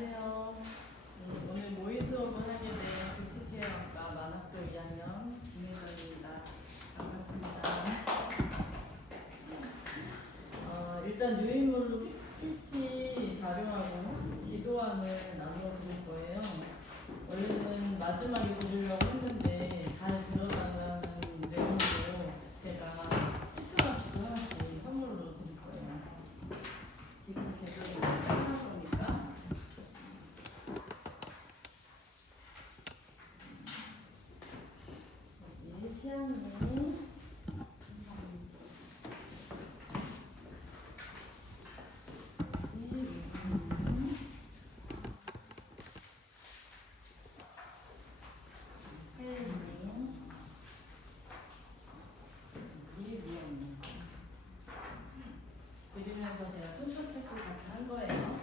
안녕하세요. 오늘 모의 수업을 하게 된 뷰티케어학과 만학교 2학년 김혜정입니다. 반갑습니다. 일단 유인물로 PPT 자료하고 지도안을 나누어 드릴 거예요. 원래는 마지막에 드리려고 했는데 잘 들어가는 내용으로 제가 10초간씩 하나씩 선물로 드릴 거예요. 지금 계속 하는 거니까. 여기 시향리 드리면서 제가 순서 체크 같이 한 거예요.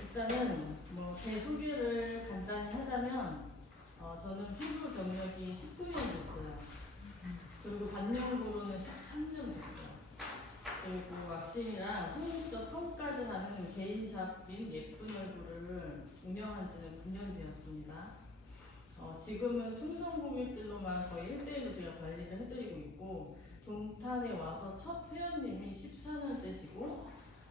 일단은 제 소개를 간단히 하자면 저는 피부 경력이 19년 됐어요. 그리고 반영구로는 13년 됐어요. 그리고 왁싱이랑 속눈썹 펌까지 하는 개인샵인 예쁜 얼굴을 운영한 지는 9년 되었습니다. 지금은 충성고객들로만 거의 1대1로 제가 관리를 해드리고 있고, 동탄에 와서 첫 회원님이 14년째시고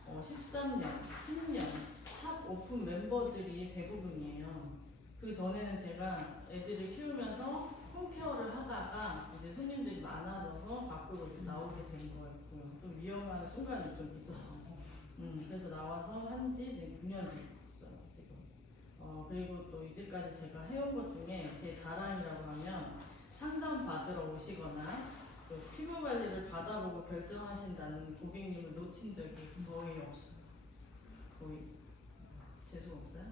13년, 10년 샵 오픈 멤버들이 대부분이에요. 그 전에는 제가 애들을 키우면서 홈케어를 하다가 이제 손님들이 많아져서 밖으로 이제 나오게 된 거였고요. 좀 위험한 순간이 좀 있었어요. 그래서 나와서 한지 이제 9년 됐어요, 지금. 그리고 또 이제까지 제가 해온 것 중에 제 자랑이라고 하면 상담 받으러 오시거나 또 피부 관리를 받아보고 결정하신다는 고객님을 놓친 적이 거의 없어요. 거의. 재수 없어요?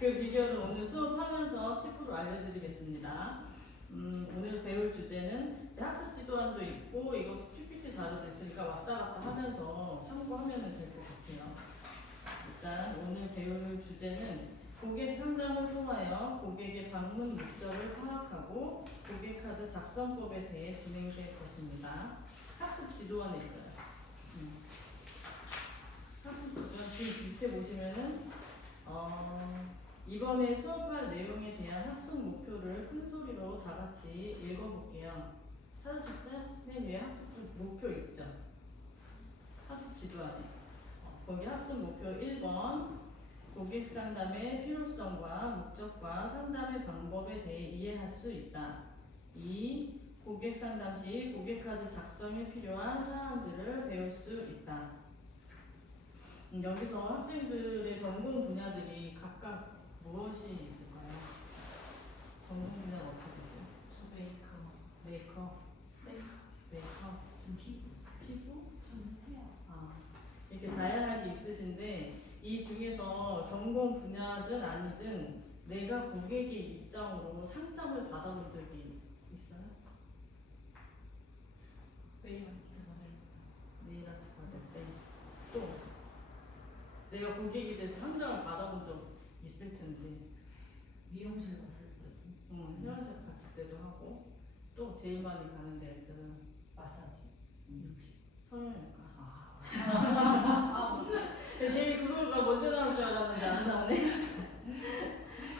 그 비결을 오늘 수업하면서 팁으로 알려드리겠습니다. 오늘 배울 주제는 학습 지도안도 있고 이거 PPT 자료도 있으니까 왔다 갔다 하면서 참고하면 될 것 같아요. 일단 오늘 배울 주제는 고객 상담을 통하여 고객의 방문 목적을 파악하고 고객카드 작성법에 대해 진행될 것입니다. 학습 지도안에 있어요. 학습 지도안 지금 밑에 보시면은 이번에 수업할 내용에 대한 학습 목표를 큰 소리로 다 같이 읽어볼게요. 찾으셨어요? 맨 위에 학습 목표 있죠? 학습 지도안에. 거기 학습 목표 1번 고객 상담의 필요성과 목적과 상담의 방법에 대해 이해할 수 있다. 2. 고객 상담 시 고객카드 작성에 필요한 사항들을 배울 수 있다. 여기서 학생들의 전공 분야들이 각각 무엇이 있을까요? 전공 분야가 어떻게 되죠? 저 메이크업. 메이크업? 메이크업? 피부? 저는 헤어. 이렇게 다양하게 있으신데 이 중에서 전공 분야든 아니든 내가 고객의 입장으로 상담을 받아본 적이 있어요? 네일 아트 받을 네일 아트 받을 때 또 내가 고객에 대해서 상담을 받아본 적 있을 텐데 미용실 갔을 때. 헤어샵 갔을 때도 하고 또 제일 많이 가는 데들은 마사지. 성형외과. 아, 제일 그거가 먼저 나올 줄 알았는데 안 나오네.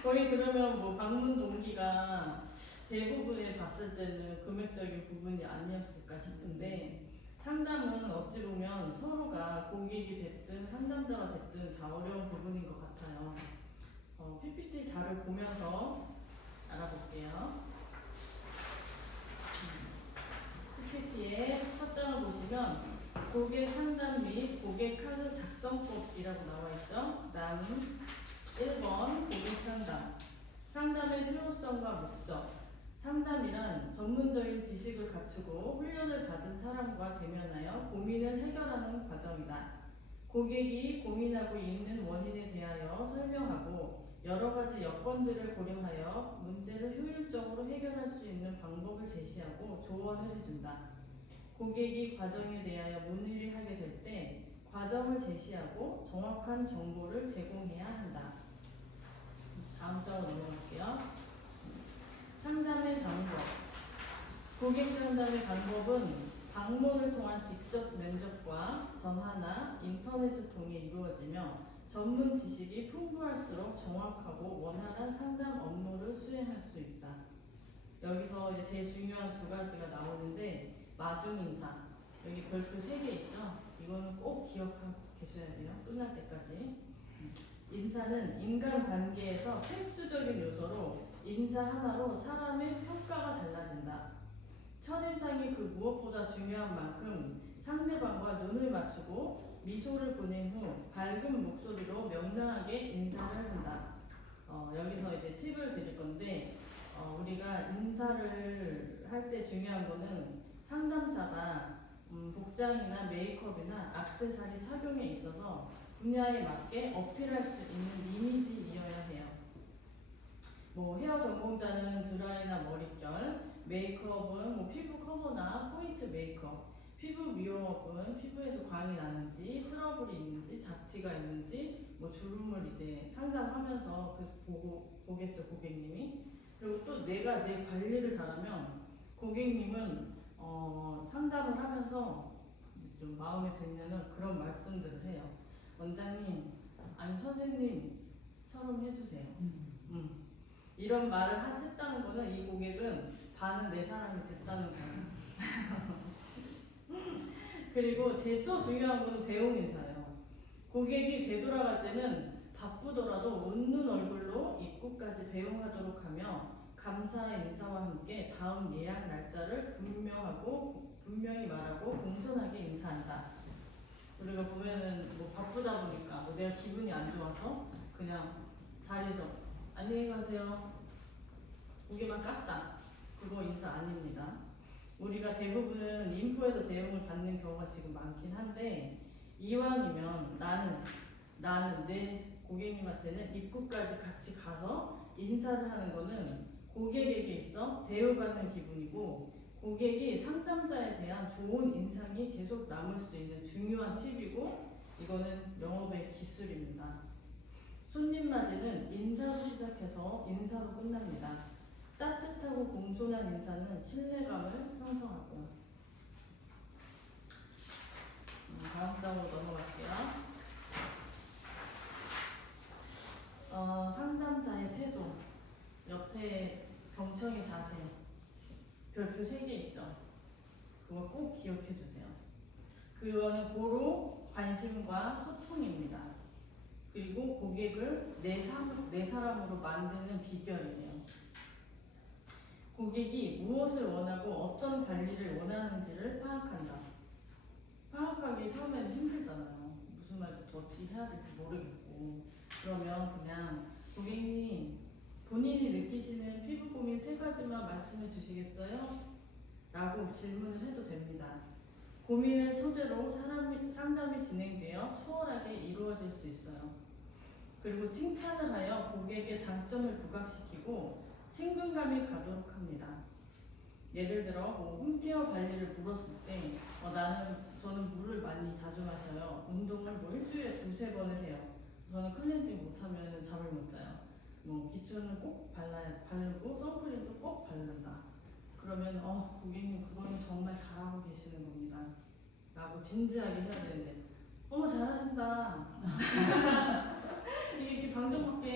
거의 그러면 뭐 방문 동기가 대부분에 봤을 때는 금액적인 부분이 아니었을까 싶은데 상담은 어찌 보면 서로가 고객이 됐든 상담자가 됐든 다 어려운 부분인 것 같아요. PPT 자료 보면서 알아볼게요. PPT의 첫 장을 보시면 고객 상담 및 고객 카드 작성법이라고 나와 있죠. 다음 1번 고객 상담. 상담의 필요성과 목적. 상담이란 전문적인 지식을 갖추고 훈련을 받은 사람과 대면하여 고민을 해결하는 과정이다. 고객이 고민하고 있는 원인에 대하여 설명하고 여러 가지 여건들을 고려하여 문제를 효율적으로 해결할 수 있는 방법을 제시하고 조언을 해준다. 고객이 과정에 대하여 문의를 하게 될 때 과정을 제시하고 정확한 정보를 제공해야 한다. 다음 장으로 넘어갈게요. 상담의 방법. 고객 상담의 방법은 방문을 통한 직접 면접과 전화나 인터넷을 통해 이루어지며 전문 지식이 풍부할수록 정확하고 원활한 상담 업무를 수행할 수 있다. 여기서 이제 제일 중요한 두 가지가 나오는데 마중인사 여기 별표 3개 있죠? 이거는 꼭 기억하고 계셔야 돼요. 끝날 때까지. 인사는 인간관계에서 필수적인 요소로 인사 하나로 사람의 평가가 달라진다. 첫인상이 그 무엇보다 중요한 만큼 상대방과 눈을 맞추고 미소를 보낸 후 밝은 목소리로 명랑하게 인사를 한다. 여기서 이제 팁을 드릴 건데 우리가 인사를 할 때 중요한 거는 상담사가 복장이나 메이크업이나 액세서리 착용에 있어서 분야에 맞게 어필할 수 있는 이미지이어야 해요. 뭐 헤어 전공자는 드라이나 머릿결, 메이크업은 뭐 피부 커버나 포인트 메이크업, 피부 미용업은 피부에서 광이 나는지 트러블이 있는지 잡티가 있는지 뭐 주름을 이제 상담하면서 보겠죠 고객님이. 그리고 또 내가 내 관리를 잘하면 고객님은 상담을 하면서 좀 마음에 들면은 그런 말씀들을 해요. 원장님, 아니 선생님처럼 해주세요. 이런 말을 했다는 거는 이 고객은 반은 내 사람이 됐다는 거예요. 그리고 제일 또 중요한 거는 배웅 인사예요. 고객이 되돌아갈 때는 바쁘더라도 웃는 얼굴로 입구까지 배웅하도록 하며 감사의 인사와 함께 다음 예약 날짜를 분명히 말하고 공손하게 인사한다. 우리가 보면은 뭐 바쁘다 보니까 뭐 내가 기분이 안 좋아서 그냥 자리에서 안녕히 가세요 고개만 깠다. 그거 인사 아닙니다. 우리가 대부분은 인포에서 대응을 받는 경우가 지금 많긴 한데 이왕이면 나는 내 고객님한테는 입구까지 같이 가서 인사를 하는 거는 고객에게 있어 대우받는 기분이고 고객이 상담자에 대한 좋은 인상이 계속 남을 수 있는 중요한 팁이고 이거는 영업의 기술입니다. 손님 맞이는 인사로 시작해서 인사로 끝납니다. 따뜻하고 공손한 인사는 신뢰감을 형성하고. 다음 장으로 넘어갈게요. 상담자의 태도, 옆에 경청의 자세, 별표 3개 있죠. 그거 꼭 기억해 주세요. 그거는 고로 관심과 소통입니다. 그리고 고객을 내 사람으로 만드는 비결이에요. 고객이 무엇을 원하고 어떤 관리를 원하는지를 파악한다. 파악하기 처음에는 힘들잖아요. 무슨 말인지 어떻게 해야 될지 모르겠고. 그러면 그냥 고객님 본인이 느끼시는 피부 고민 3가지만 말씀해 주시겠어요? 라고 질문을 해도 됩니다. 고민을 토대로 상담이 진행되어 수월하게 이루어질 수 있어요. 그리고 칭찬을 하여 고객의 장점을 부각시키고 친근감이 가도록 합니다. 예를 들어 뭐 홈케어 관리를 물었을 때 저는 물을 많이 자주 마셔요. 운동을 뭐 일주일에 2-3번을 해요. 저는 클렌징 못하면 잠을 못 자요. 뭐 기초는 꼭 바르고 선크림도 꼭 바른다. 그러면 고객님 그거는 정말 잘하고 계시는 겁니다. 라고 진지하게 해야 되는데 잘하신다. 이렇게 방정맞게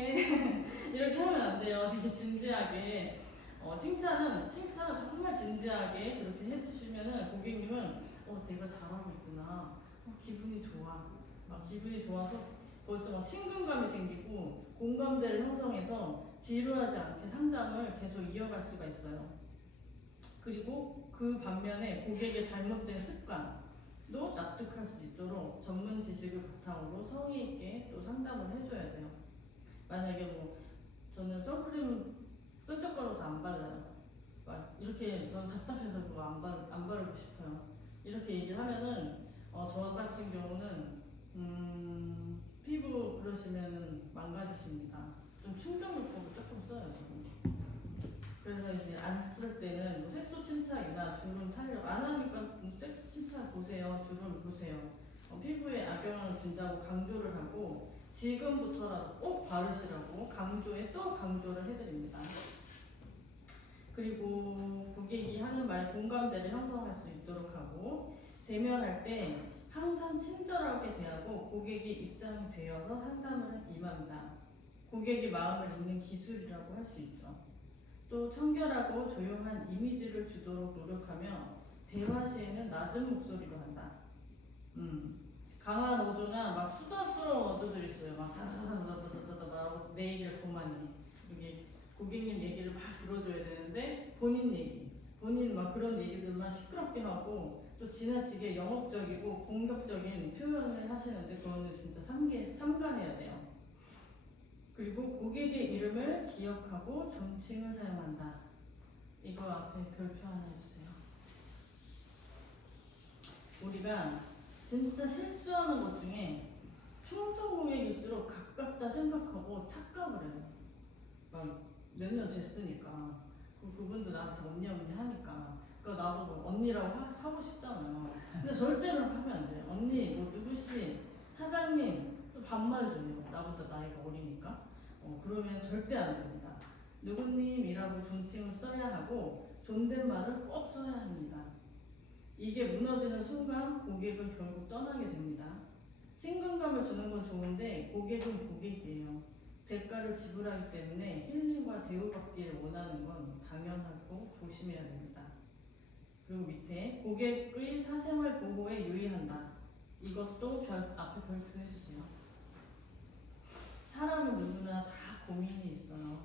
이렇게 하면 안 돼요. 되게 진지하게 칭찬은 정말 진지하게 그렇게 해주시면은 고객님은 내가 잘하고 있구나. 기분이 좋아. 기분이 좋아서 벌써 막 친근감이 생기고 공감대를 형성해서 지루하지 않게 상담을 계속 이어갈 수가 있어요. 그리고 그 반면에 고객의 잘못된 습관도 납득할 수 있도록 전문 지식을 바탕으로 성의 있게 또 상담을 해줘야 돼요. 만약에 뭐 저는 선크림 끈적거려서 안 발라요. 이렇게 저는 답답해서 그거 안 바르고 싶어요. 이렇게 얘기를 하면은 저 같은 경우는 피부 그러시면은 망가지십니다. 좀 충격요법을 조금 써요 저는. 그래서 이제 안 쓸 때는 뭐 색소 침착이나 주름 탄력 안 하니까 색소 침착 보세요, 주름 보세요. 피부에 악영향을 준다고 강조를 하고 지금부터라도 꼭 바르시라고 또 강조를 해드립니다. 그리고 고객이 하는 말에 공감대를 형성할 수 있도록 하고, 대면할 때 항상 친절하게 대하고 고객이 입장이 되어서 상담을 임합니다. 고객의 마음을 읽는 기술이라고 할 수 있죠. 또 청결하고 조용한 이미지를 주도록 노력하며 대화 시에는 낮은 목소리로 한다. 강한 어조나 막 수다스러운 어조들 있어요. 막 다다다다다다다 막 내 얘기를 그만해. 이게 고객님 얘기를 막 들어줘야 되는데 본인 얘기, 본인 막 그런 얘기들만 시끄럽게 하고 또 지나치게 영업적이고 공격적인 표현을 하시는데 그거는 진짜 삼가해야 돼요. 그리고 고객의 이름을 기억하고 존칭을 사용한다. 이거 앞에 별표 하나 해주세요. 우리가 진짜 실수하는 것 중에 충성 고객일수록 가깝다 생각하고 착각을 해요. 막 몇 년 됐으니까 그분도 나한테 언니 하니까 그러니까 나도 뭐 언니라고 하고 싶잖아요. 근데 절대로 하면 안 돼요. 언니 뭐 누구씨 사장님 또 반말 좀 해요. 나보다 나이가 어리니까. 그러면 절대 안 됩니다. 누구님이라고 존칭을 써야 하고 존댓말을 꼭 써야 합니다. 이게 무너지는 순간 고객은 결국 떠나게 됩니다. 친근감을 주는 건 좋은데 고객은 고객이에요. 대가를 지불하기 때문에 힐링과 대우받기를 원하는 건 당연하고 조심해야 됩니다. 그리고 밑에 고객의 사생활 보호에 유의한다. 이것도 앞에 별표 해주세요. 사람은 누구나 다 고민이 있어요.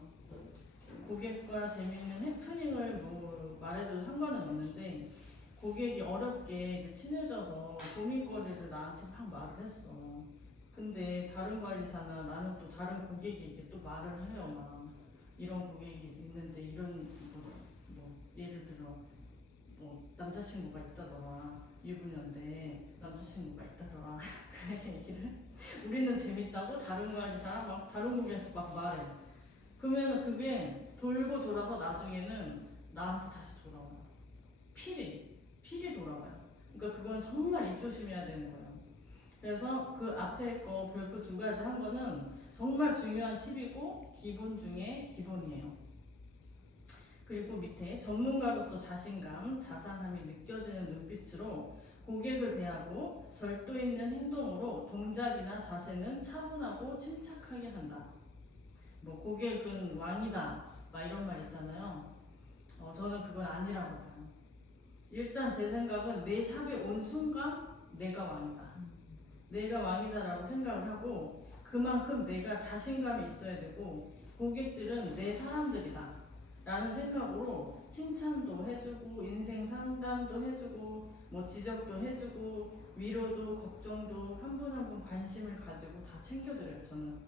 고객과 재미있는 해프닝을 뭐 말해도 상관은 없는데 고객이 어렵게 이제 친해져서 고민거리를 나한테 막 말을 했어. 근데 다른 관리사나 나는 또 다른 고객에게 또 말을 해요. 막 이런 고객이 있는데 이런 뭐 예를 들어 뭐 남자친구가 있다더라. 유부녀인데 남자친구가 있다더라. 그렇게 얘기를 우리는 재밌다고 다른 관리사 막 다른 고객한테 막 말해. 그러면 그게 돌고 돌아서 나중에는 나한테 다시 돌아와요. 필이 돌아와요. 그러니까 그건 정말 입조심해야 되는 거예요. 그래서 그 앞에 거 별표 2가지 한 거는 정말 중요한 팁이고 기본 중에 기본이에요. 그리고 밑에 전문가로서 자신감, 자상함이 느껴지는 눈빛으로 고객을 대하고 절도 있는 행동으로 동작이나 자세는 차분하고 침착하게 한다. 뭐 고객은 왕이다 막 이런 말 있잖아요. 저는 그건 아니라고 봐요. 일단 제 생각은 내 샵에 온 순간 내가 왕이다. 내가 왕이다라고 생각을 하고 그만큼 내가 자신감이 있어야 되고 고객들은 내 사람들이다 라는 생각으로 칭찬도 해주고 인생 상담도 해주고 뭐 지적도 해주고 위로도 걱정도 한 분 한 분 관심을 가지고 다 챙겨드려요. 저는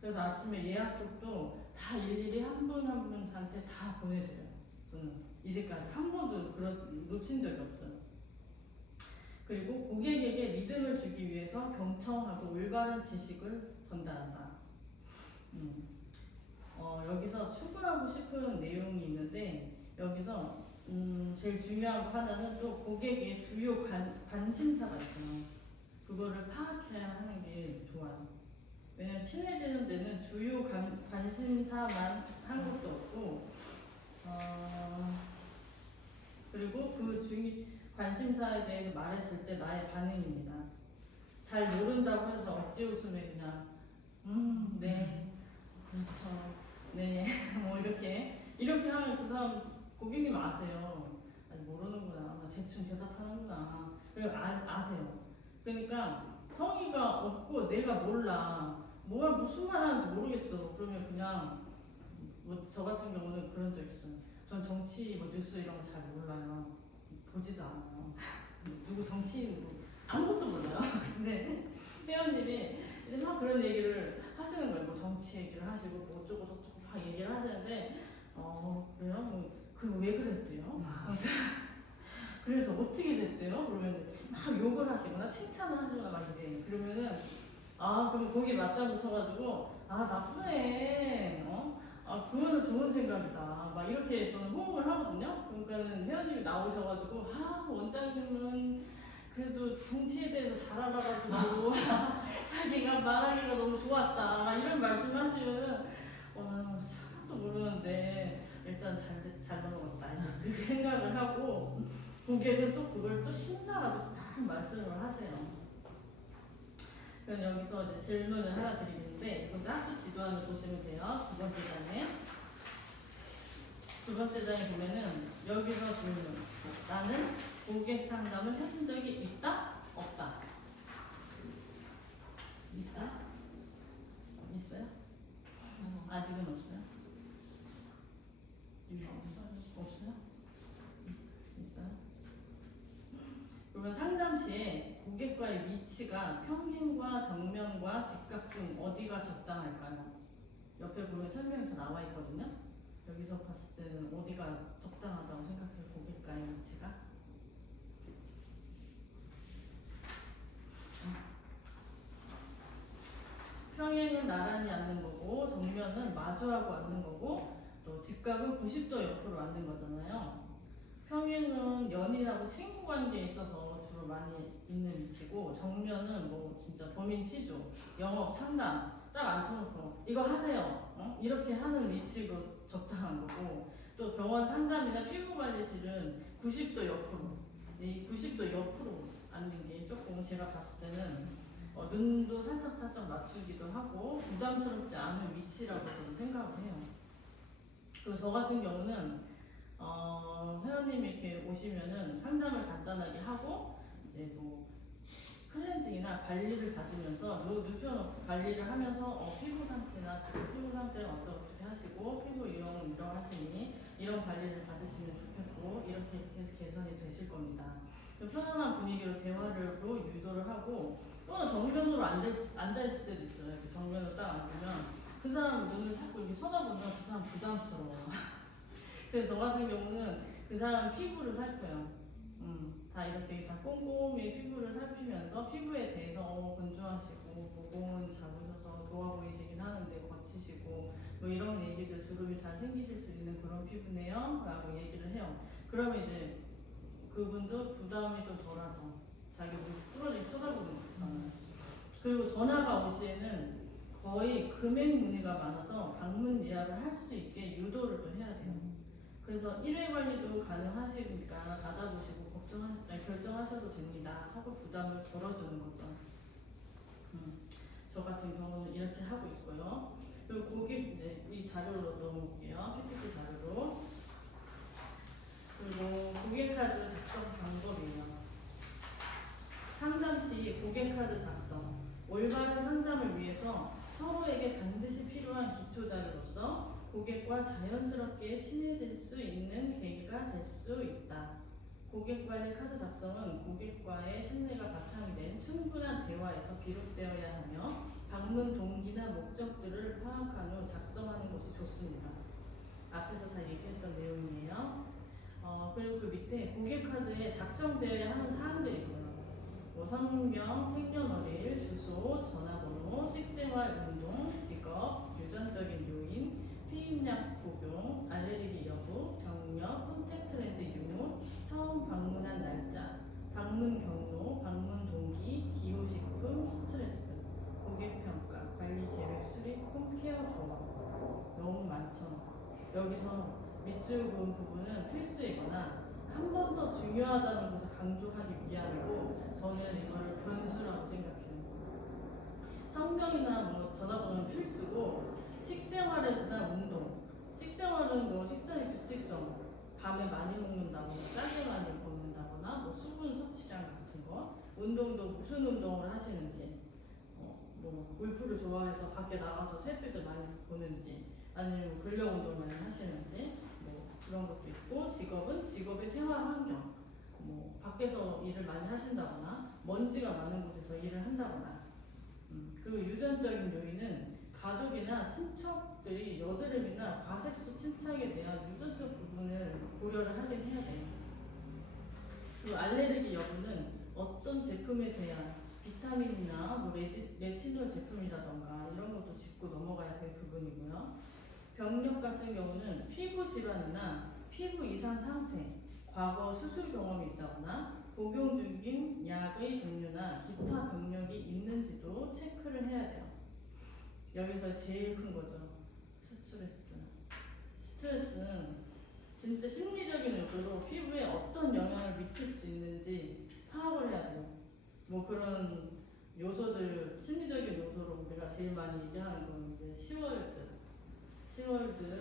그래서 아침에 예약톡도 다 일일이 한 분 한 분한테 다 보내드려요. 저는 이제까지 한 번도 놓친 적이 없어요. 그리고 고객에게 믿음을 주기 위해서 경청하고 올바른 지식을 전달한다. 여기서 추구하고 싶은 내용이 있는데 여기서 제일 중요한 거 하나는 또 고객의 주요 관심사가 있어요. 그거를 파악해야 하는 게 좋아요. 왜냐면 친해지는 데는 주요 관심사만 한 것도 없고 그리고 그 관심사에 대해서 말했을 때 나의 반응입니다. 잘 모른다고 해서 억지 웃음에 그냥 네, 그렇죠, 네, 뭐 이렇게 하면 그 사람 고객님 아세요. 아니 모르는구나, 대충 대답하는구나. 그리고 아세요. 그러니까 성의가 없고 내가 몰라. 뭐가 무슨 말 하는지 모르겠어. 그러면 그냥 뭐 저 같은 경우는 그런 적 있어요. 전 정치 뭐 뉴스 이런 거 잘 몰라요. 보지도 않아요. 누구 정치인 뭐 아무것도 몰라요. 근데 회원님이 이제 막 그런 얘기를 하시는 거예요. 뭐 정치 얘기를 하시고 뭐 어쩌고 저쩌고 막 얘기를 하시는데 그래요? 뭐 그거 왜 그랬대요? 그래서 어떻게 됐대요? 그러면 막 욕을 하시거나 칭찬을 하시거나 막 이래. 그러면은 그럼 거기에 맞장 붙여가지고 나쁘네. 그거는 좋은 생각이다. 막 이렇게 저는 호응을 하거든요. 그러니까는 회원님이 나오셔가지고 원장님은 그래도 정치에 대해서 잘 알아가지고 자기가 말하기가 너무 좋았다. 막 이런 말씀하시면은 나는 하나도 모르는데 일단 잘 됐죠. 잘 넘어갔다 이제 그렇게 생각을 하고 고객은 또 그걸 또 신나가지고 막 말씀을 하세요. 그럼 여기서 이제 질문을 하나 드리는데 이것도 학습 지도안을 보시면 돼요. 두 번째 장에 보면은 여기서 질문 나는 고객 상담을 해준 적이 있다? 없다? 있어요? 있어요? 아직은 없어요? 없어요? 있어요? 그러면 상담 시에 고객과의 위치가 평행과 정면과 직각 중 어디가 적당할까요? 옆에 보면 설명에서 나와 있거든요. 여기서 봤을 때는 어디가 적당하다고 생각해요? 고객과의 위치가? 평행은 나란히 앉는 거고 정면은 마주하고 앉는 거고 또 직각은 90도 옆으로 앉는 거잖아요. 평행은 연인하고 친구 관계에 있어서 주로 많이 있는 위치고 정면은 뭐 진짜 범인 치조, 영업, 상담 딱 앉혀놓고 이거 하세요. 이렇게 하는 위치가 적당한 거고 또 병원 상담이나 피부관리실은 90도 옆으로 이 90도 옆으로 앉는 게 조금 제가 봤을 때는 눈도 살짝 맞추기도 하고 부담스럽지 않은 위치라고 저는 생각을 해요. 그리고 저 같은 경우는 회원님이 이렇게 오시면은 상담을 간단하게 하고 이제 뭐 클렌징이나 관리를 받으면서 눕혀놓고 관리를 하면서 피부 상태나 지금 피부 상태는 어떻게 하시고 피부 이용은 이러하시니 이런 관리를 받으시면 좋겠고 이렇게 해서 개선이 되실 겁니다. 편안한 분위기로 대화로 유도를 하고 또는 정면으로 앉아있을 때도 있어요. 이렇게 정면으로 딱 앉으면 그 사람 눈을 자꾸 이렇게 쳐다보면 그 사람 부담스러워. 그래서 저 같은 경우는 그 사람 피부를 살펴요. 다 이렇게 다 꼼꼼히 피부를 살피면서 피부에 대해서 건조하시고 모공은 잡으셔서 좋아 보이시긴 하는데 거치시고 뭐 이런 얘기들 주름이 잘 생기실 수 있는 그런 피부네요 라고 얘기를 해요. 그러면 이제 그분도 부담이 좀 덜하죠. 자기 물 뚫어지게 쳐다보는 거니까. 그리고 전화가 올 시에는 거의 금액 문의가 많아서 방문 예약을 할 수 있게 유도를 또 해야 돼요. 그래서 1회 관리도 가능하시니까 받아보시고 결정하셔도 됩니다 하고 부담을 덜어주는 거죠. 저 같은 경우는 이렇게 하고 있고요. 그리고 고객 이제 이 자료로 넣어놓을게요. PPT 자료로. 그리고 고객카드 작성 방법이에요. 상담 시 고객카드 작성. 올바른 상담을 위해서 서로에게 반드시 필요한 기초 자료로서 고객과 자연스럽게 친해질 수 있는 계기가 될 수 있다. 고객관리 카드 작성은 고객과의 신뢰가 바탕이 된 충분한 대화에서 비롯되어야 하며 방문 동기나 목적들을 파악한 후 작성하는 것이 좋습니다. 앞에서 다 얘기했던 내용이에요. 그리고 그 밑에 고객카드에 작성되어야 하는 사항들이 있어요. 뭐 성명, 생년월일, 주소, 전화번호, 식생활, 운동, 직업, 유전적인 요인, 피임약 복용, 알레르기 여부, 경력, 콘택트 렌즈 유무, 처음 방문한 날짜, 방문 경로, 방문 동기, 기호식품, 스트레스, 고객평가, 관리 계획 수립, 홈케어 조언. 너무 많죠. 여기서 밑줄 그은 부분은 필수이거나 한 번 더 중요하다는 것을 강조하기 위함이고 저는 이거를 변수라고 생각해요. 성명이나 뭐 전화번호는 필수고 식생활에서나 운동. 식생활은 뭐 식사의 규칙성, 밤에 많이 먹는다거나 짜게 많이 먹는다거나 뭐 수분 섭취량 같은 거. 운동도 무슨 운동을 하시는지, 뭐 골프를 좋아해서 밖에 나가서 햇빛을 많이 보는지, 아니면 근력 운동을 많이 하시는지. 그런 것도 있고 직업은 직업의 생활 환경 뭐 밖에서 일을 많이 하신다거나 먼지가 많은 곳에서 일을 한다거나 그리고 유전적인 요인은 가족이나 친척들이 여드름이나 과색소 침착에 대한 유전적 부분을 고려를 하긴 해야 돼요. 그리고 알레르기 여부는 어떤 제품에 대한 비타민이나 뭐 레티놀 제품이라던가 이런 것도 짚고 넘어가야 될 부분이고요. 병력 같은 경우는 피부 질환이나 피부 이상 상태, 과거 수술 경험이 있다거나 복용 중인 약의 종류나 기타 병력이 있는지도 체크를 해야 돼요. 여기서 제일 큰 거죠. 스트레스는 진짜 심리적인 요소로 피부에 어떤 영향을 미칠 수 있는지 파악을 해야 돼요. 뭐 그런 요소들, 심리적인 요소로 우리가 제일 많이 얘기하는 건 이제 시월드,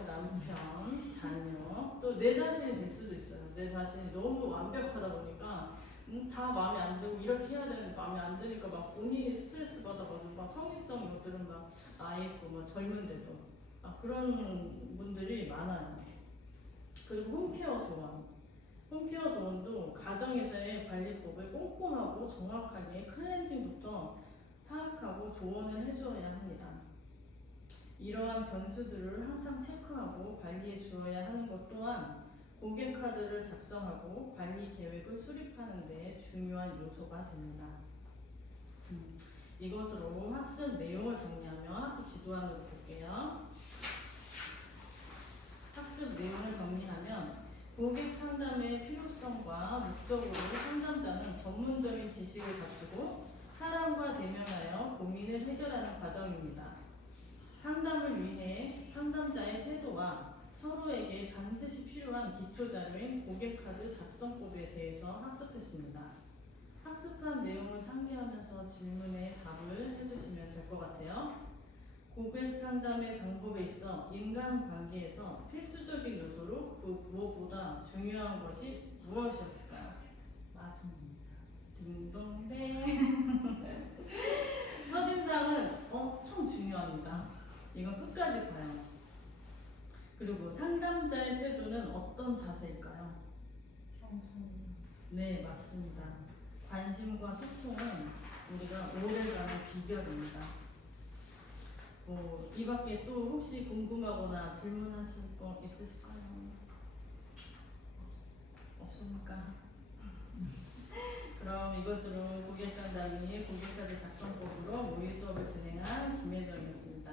남편, 자녀, 또 내 자신이 될 수도 있어요. 내 자신이 너무 완벽하다 보니까 다 마음에 안 들고 이렇게 해야 되는데 마음에 안 드니까 막 본인이 스트레스 받아가지고 막 성인성 것들은 막 나이 있고 막 젊은데도 그런 분들이 많아요. 그리고 홈케어 조언도 가정에서의 관리법을 꼼꼼하고 정확하게 클렌징부터 파악하고 조언을 해주어야 합니다. 이러한 변수들을 항상 체크하고 관리해 주어야 하는 것 또한 고객 카드를 작성하고 관리 계획을 수립하는 데 중요한 요소가 됩니다. 이것으로 학습 내용을 정리하며 학습 지도안으로 볼게요. 학습 내용을 정리하면 고객 상담의 필요성과 목적으로 상담자는 전문적인 지식을 갖추고 사람과 대면하여 고민을 해결하는 과정입니다. 상담을 위해 상담자의 태도와 서로에게 반드시 필요한 기초자료인 고객카드 작성법에 대해서 학습했습니다. 학습한 내용을 상기하면서 질문에 답을 해주시면 될 것 같아요. 고객 상담의 방법에 있어 인간관계에서 필수적인 요소로 그 무엇보다 중요한 것이 무엇이었을까요? 딩동댕. 첫인상은 엄청 중요합니다. 이건 끝까지 봐요. 그리고 상담자의 태도는 어떤 자세일까요? 네, 맞습니다. 관심과 소통은 우리가 오래가는 비결입니다. 이 밖에 또 혹시 궁금하거나 질문하실 거 있으실까요? 없습니까? 그럼 이것으로 고객상담 및 고객카드 작성법으로 모의 수업을 진행한 김혜정이었습니다.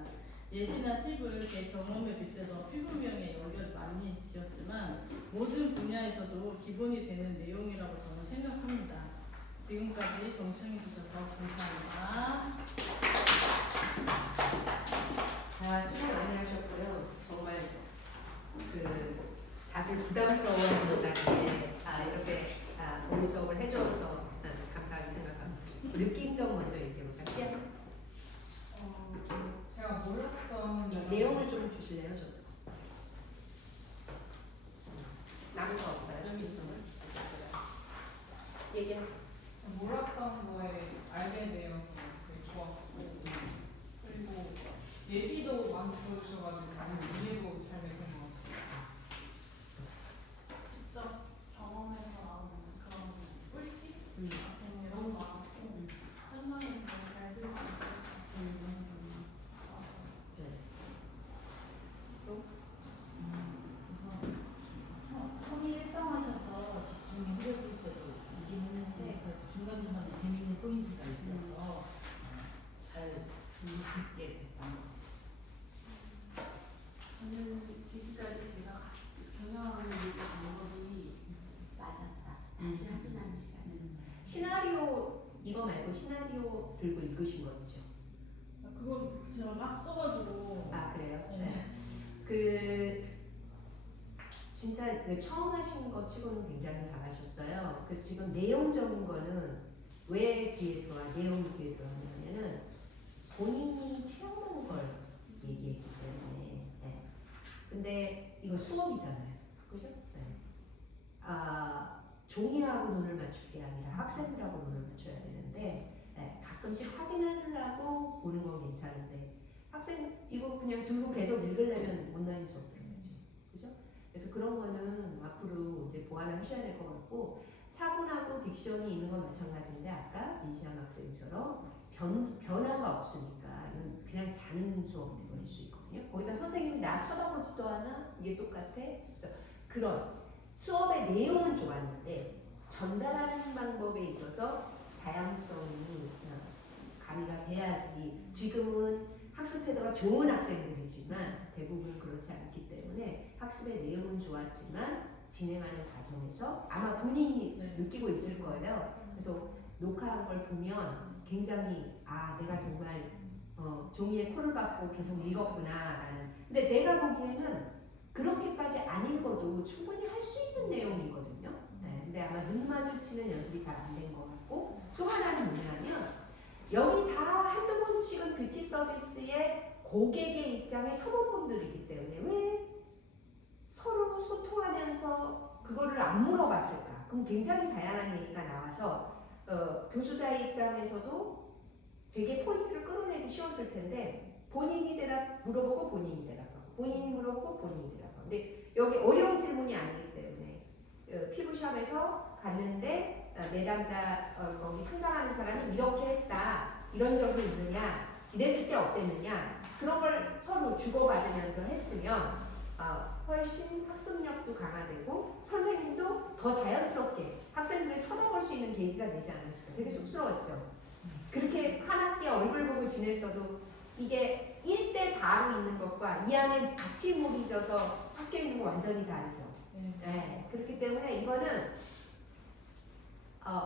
예시나 팁을 제 경험에 빗대서 피부 미용에 연결 많이 지었지만 모든 분야에서도 기본이 되는 내용이라고 저는 생각합니다. 지금까지 경청해 주셔서 감사합니다. 자, 수고 많이 하셨고요. 정말 다들 부담스러워하는 자리에 이렇게 모의 수업을 해줘서 감사하게 생각합니다. 느낀 점 먼저 얘기해볼까요? 시작. 제가 몰랐던 내용을 좀 주실래요? 저도. 남은 거 없어요? 얘기하세요. 몰랐던 거에 알게 되어서 되게 좋았고 그리고 예시도 많이 들어주셔가지고 이해도 잘 되는 것 같아요. 직접 경험해서 나오는 그런 꿀팁 같은 게 너무 많고 설명해서 잘 쓸 수 있어요. 선이 일정하셔서 집중이 흐려질 때도 있긴 했는데 그래도 중간중간에 재미있는 포인트가 있어서 잘 듣게 됐던 것 같아요. 저는 지금까지 제가 경영하는 방법이 맞았다. 다시 확인하는 시간이었어요. 시나리오 이거 말고 시나리오 들고 읽으신 거 있죠? 그거 제가 막 써가지고. 그래요? 네. 진짜 처음 하시는 거 치고는 굉장히 잘하셨어요. 그래서 지금 내용적인 거는 왜 귀에 들어와, 내용이 귀에 들어왔냐면은 본인이 체험한 걸 얘기했기 때문에. 네. 근데 이거 수업이잖아요. 그죠? 네. 종이하고 눈을 맞출 게 아니라 학생들하고 눈을 맞춰야 되는데 가끔씩 확인하려고 보는 건 괜찮은데 학생 이거 그냥 들고 계속 읽으려면 온라인 수업 들어야지. 그죠? 그래서 그런 거는 앞으로 이제 보완을 하셔야 될 것 같고 차분하고 딕션이 있는 건 마찬가지인데 아까 민시한 학생처럼 변화가 없으니까 이건 그냥 자는 수업이 돼버릴 수 있거든요. 거기다 선생님이 나 쳐다보지도 않아? 이게 똑같아? 그래서 그런 수업의 내용은 좋았는데 전달하는 방법에 있어서 다양성이 가미가 돼야지. 지금은 학습 태도가 좋은 학생들이지만 대부분 그렇지 않기 때문에 학습의 내용은 좋았지만 진행하는 과정에서 아마 본인이 느끼고 있을 거예요. 그래서 녹화한 걸 보면 굉장히 내가 정말 종이에 코를 박고 계속 읽었구나라는. 근데 내가 보기에는 그렇게까지 안 읽어도 충분히 할 수 있는 내용이거든요. 네, 근데 아마 눈 마주치는 연습이 잘 안 된 것 같고 또 하나는 뭐냐면 여기 다 한두 번씩은 뷰티 서비스의 고객의 입장의 서문분들이기 때문에 왜 서로 소통하면서 그거를 안 물어봤을까? 그럼 굉장히 다양한 얘기가 나와서 교수자의 입장에서도 되게 포인트를 끌어내기 쉬웠을 텐데 본인이 물어보고 본인이 대답하고 본인이 물어보고 본인이 대답하고 근데 여기 어려운 질문이 아니기 때문에 피부샵에서 갔는데 내담자 거기 상담하는 사람이 이렇게 했다 이런 점이 있느냐 이랬을 때 어땠느냐 그런 걸 서로 주고받으면서 했으면 훨씬 학습력도 강화되고 선생님도 더 자연스럽게 학생들을 쳐다볼 수 있는 계기가 되지 않았을까. 되게 쑥스러웠죠. 그렇게 한 학기 얼굴 보고 지냈어도 이게 1대 다로 있는 것과 이 안에 같이 물이 져서 섞여 있는 거 완전히 다르죠. 네, 그렇기 때문에 이거는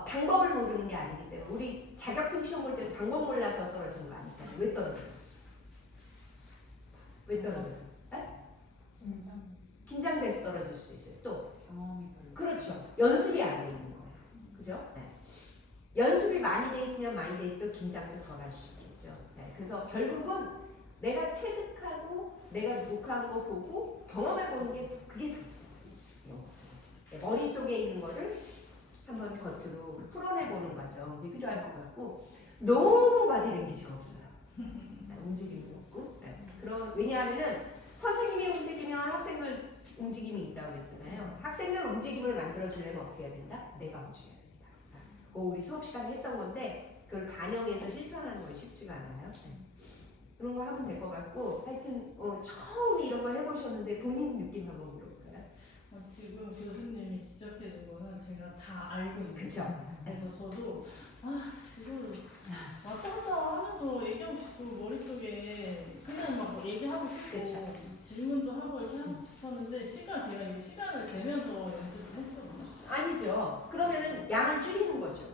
방법을 모르는 게 아니기 때문에 우리 자격증 시험 볼 때도 방법 몰라서 떨어지는 거 아니잖아요. 왜 떨어져요? 왜 떨어져요? 긴장돼서 떨어질 수도 있어요. 또 경험이 별로. 그렇죠. 연습이 안 돼 있는 거예요. 그죠? 네. 연습이 많이 돼 있으면 많이 돼 있어도 긴장도 덜 할 수 있겠죠. 네. 그래서 결국은 내가 체득하고 내가 녹화한 거 보고 경험해 보는 게 그게 잘 네. 머릿속에 있는 거를 한번 겉으로 풀어내 보는 과정이 필요할 것 같고 너무 바디랭귀지가 없어요. 네. 움직임이 없고 네. 왜냐하면은 선생님이 움직이면 학생들 움직임이 있다고 그랬잖아요. 학생들 움직임을 만들어주려면 어떻게 해야 된다? 내가 움직여야 된다. 우리 수업 시간에 했던 건데 그걸 반영해서 실천하는 건 쉽지가 않아요. 네. 그런 거 하면 될 것 같고 하여튼 처음 이런 거 해보셨는데 본인 느낌 한번 물어볼까요? 지금 교수님이 지적해준 거는 제가 다 알고 있는 그쵸? 그래서 저도 이걸 왔다 갔다 하면서 얘기하고 싶고 머릿속에 그냥 막 얘기하고 싶고 그쵸. 질문도 하고 이렇게 하고 싶었는데 제가 이 시간을 내면서 연습을 했거든요. 아니죠. 그러면은 양을 줄이는 거죠.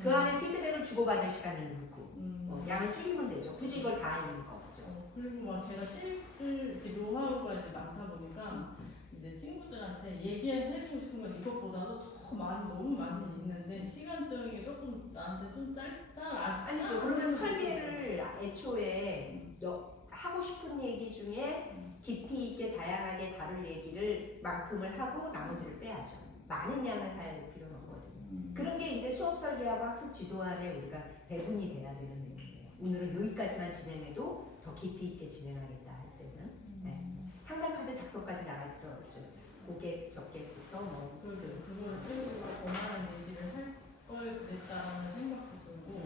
그 안에 피드백을 주고받을 시간을 넣고 양을 줄이면 되죠. 굳이 이걸 다 하는 거 없죠. 그리고 막 제가 이렇게 노하우가 이제 많다 보니까 이제 친구들한테 얘기해주고 싶은 건 이것보다도 더 너무 많이 있는데 시간적인 게 조금 나한테 좀 짧다 아니죠. 그러면 설계를 애초에 하고 싶은 얘기 중에 깊이 있게 다양하게 다룰 얘기를 만큼을 하고 나머지를 빼야죠. 많은 양을 할 필요는 없거든요. 그런 게 이제 수업 설계하고 학습 지도안에 우리가 배분이 돼야 되는 내용이에요. 오늘은 여기까지만 진행해도 더 깊이 있게 진행하겠다 할 때는 네. 상담 카드 작성까지 나갈 필요 없죠. 고객 접객부터 그거를 페이스가 원하는 얘기를 할 걸 그랬다라는 생각도 들고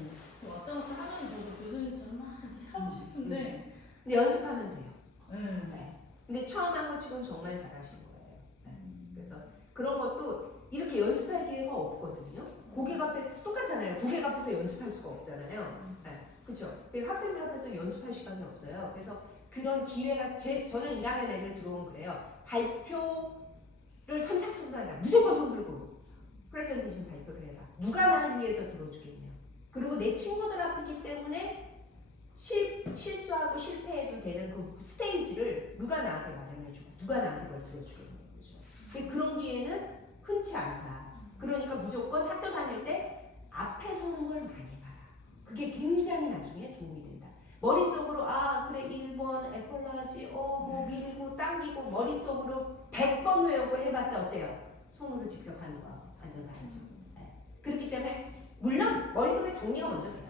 왔다 갔다 하면 저도 교수님처럼 막 하고 싶은데 근데 연습하면 돼요. 네. 근데 처음 한 거 치고는 정말 잘하신 거예요. 네. 그래서 그런 것도 이렇게 연습할 기회가 없거든요. 고객 앞에 똑같잖아요. 고객 앞에서 연습할 수가 없잖아요. 네. 그렇죠. 학생들 앞에서 연습할 시간이 없어요. 그래서 그런 기회가 저는 1학년 애들 들어오면 그래요. 발표를 선착순으로 한다. 무조건 손 들고 프레젠테이션 발표를 해라. 누가 나를 위해서 들어주겠냐. 그리고 내 친구들 앞이기 때문에 실수하고 실패해도 되는 그 스테이지를 누가 나한테 마련해주고 누가 나한테 그걸 들어주겠냐는 거죠. 근데 그런 기회는 흔치 않다. 그러니까 무조건 학교 다닐 때 앞에 서는 걸 많이 봐라. 그게 굉장히 나중에 도움이 된다. 머릿속으로 그래 1번 에콜라지 뭐 밀고 당기고 머릿속으로 100번 외우고 해봤자 어때요? 손으로 직접 하는 거 완전 다르죠. 네. 그렇기 때문에 물론 머릿속에 정리가 먼저 돼요.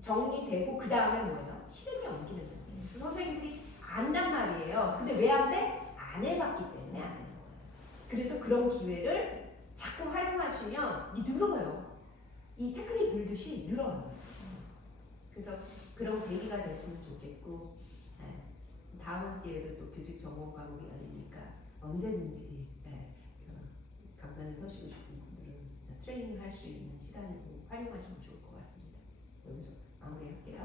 정리되고 그 다음에 뭐예요? 실행에 옮기는 거예요. 선생님들이 안단 말이에요. 근데 왜 안 돼? 안 해봤기 때문에 안 되는 거예요. 그래서 그런 기회를 자꾸 활용하시면 늘어요. 이 테크닉 늘듯이 늘어요. 그래서 그런 계기가 됐으면 좋겠고 다음 학기에도 또 교직 전공 과목이 열리니까 언제든지 강단에 서시고 싶은 분들은 트레이닝 할 수 있는 시간을 활용하시면 좋을 것 같습니다. 여기서 마무리할게요.